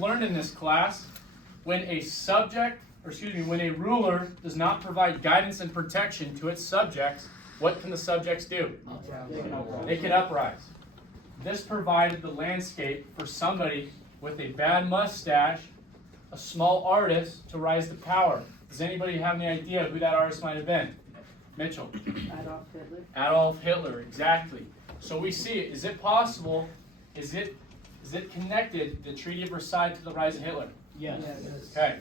learned in this class, when a when a ruler does not provide guidance and protection to its subjects, what can the subjects do? They can uprise. This provided the landscape for somebody with a bad mustache, a small artist, to rise to power. Does anybody have any idea who that artist might have been? Mitchell. Adolf Hitler. Adolf Hitler, exactly. So we see it. Is it possible? Is it connected, the Treaty of Versailles, to the rise of Hitler? Yes. Okay.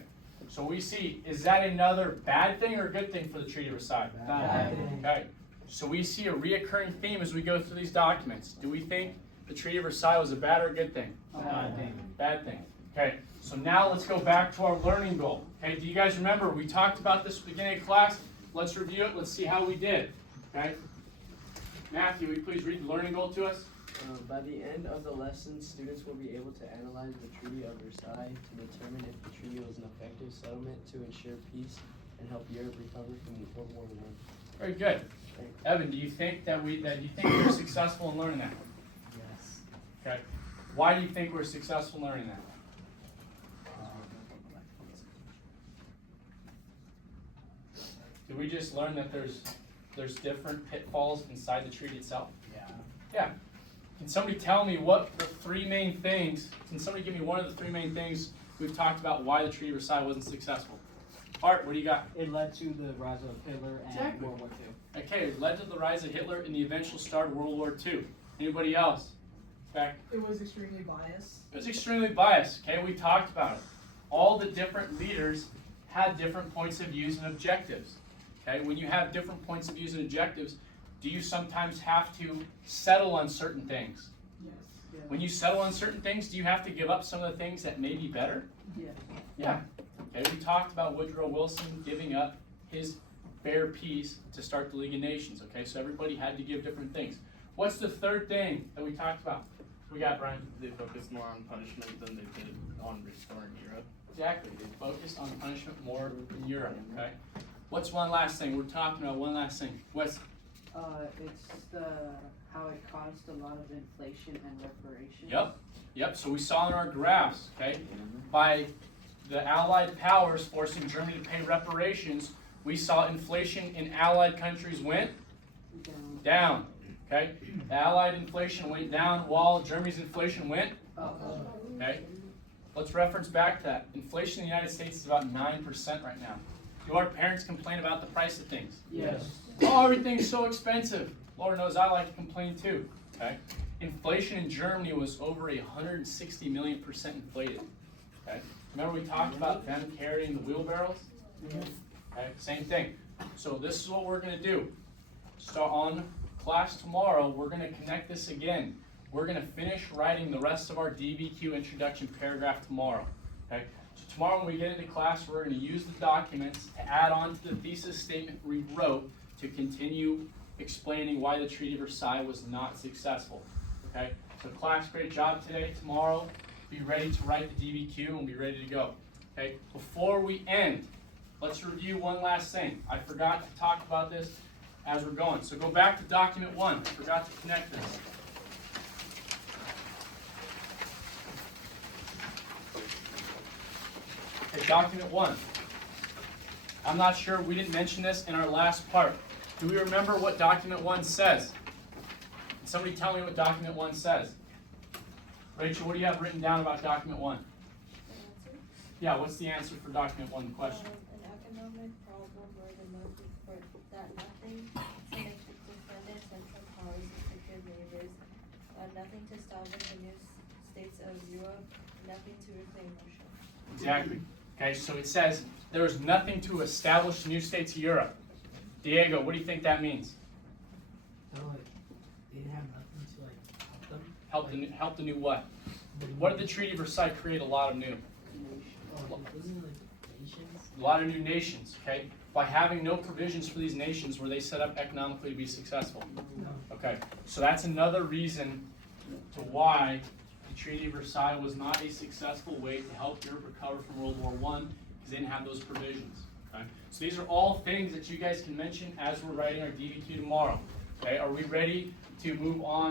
So we see, is that another bad thing or a good thing for the Treaty of Versailles? Bad thing. Okay. So we see a reoccurring theme as we go through these documents. Do we think the Treaty of Versailles was a bad or a good thing? Bad thing. Bad thing. Okay. So now let's go back to our learning goal. Okay. Do you guys remember we talked about this at the beginning of class? Let's review it. Let's see how we did. Okay. Matthew, will you please read the learning goal to us? By the end of the lesson, students will be able to analyze the Treaty of Versailles to determine if the treaty was an effective settlement to ensure peace and help Europe recover from World War I. Very good. Evan, do you think we were successful in learning that? Yes. Okay. Why do you think we're successful in learning that? Did we just learn that there's different pitfalls inside the treaty itself? Yeah. Yeah. Can somebody tell me what the three main things, can somebody give me one of the three main things we've talked about why the Treaty of Versailles wasn't successful? Art, what do you got? It led to the rise of Hitler and Exactly. World War II. Okay, it led to the rise of Hitler and the eventual start of World War II. Anybody else? Back. It was extremely biased. It was extremely biased, okay? We talked about it. All the different leaders had different points of views and objectives, okay? When you have different points of views and objectives, do you sometimes have to settle on certain things? Yes. When you settle on certain things, do you have to give up some of the things that may be better? Yes. Yeah. Okay, we talked about Woodrow Wilson giving up his fair piece to start the League of Nations, okay? So everybody had to give different things. What's the third thing that we talked about? We got, Brian? They focused more on punishment than they did on restoring Europe. Exactly. They focused on punishment more in Europe, okay? What's one last thing? We're talking about one last thing. What's It's how it caused a lot of inflation and reparations. Yep. So we saw in our graphs, okay? By the Allied powers forcing Germany to pay reparations, we saw inflation in Allied countries went down. Okay? The Allied inflation went down while Germany's inflation went up. Okay? Let's reference back to that. Inflation in the United States is about 9% right now. Do our parents complain about the price of things? Yes. Oh, everything's so expensive. Lord knows I like to complain too. Okay? Inflation in Germany was over 160 million % inflated. Okay? Remember we talked about them carrying the wheelbarrows? Okay? Same thing. So this is what we're going to do. Start on class tomorrow, we're going to connect this again. We're going to finish writing the rest of our DBQ introduction paragraph tomorrow. Okay? So tomorrow when we get into class, we're going to use the documents to add on to the thesis statement we wrote to continue explaining why the Treaty of Versailles was not successful. Okay? So class, great job today. Tomorrow, be ready to write the DBQ and be ready to go. Okay? Before we end, let's review one last thing. I forgot to talk about this as we're going. So go back to document 1. I forgot to connect this. Okay, document 1. I'm not sure, we didn't mention this in our last part. Do we remember what document 1 says? Can somebody tell me what document 1 says? Rachel, what do you have written down about document 1? Yeah, what's the answer for document 1, the question? An economic problem where the motive for that nothing selected defended central powers and secure neighbors, nothing to establish the new states of Europe, nothing to reclaim Russia. Exactly. Okay, so it says there is nothing to establish new states of Europe. Diego, what do you think that means? So they didn't have nothing to help them. Help the new what? What did the Treaty of Versailles create? A lot of new. Wasn't it nations? A lot of new nations. Okay, by having no provisions for these nations, were they set up economically to be successful? No. Okay, so that's another reason to why the Treaty of Versailles was not a successful way to help Europe recover from World War I, because they didn't have those provisions. Okay? So these are all things that you guys can mention as we're writing our DBQ tomorrow. Okay, are we ready to move on?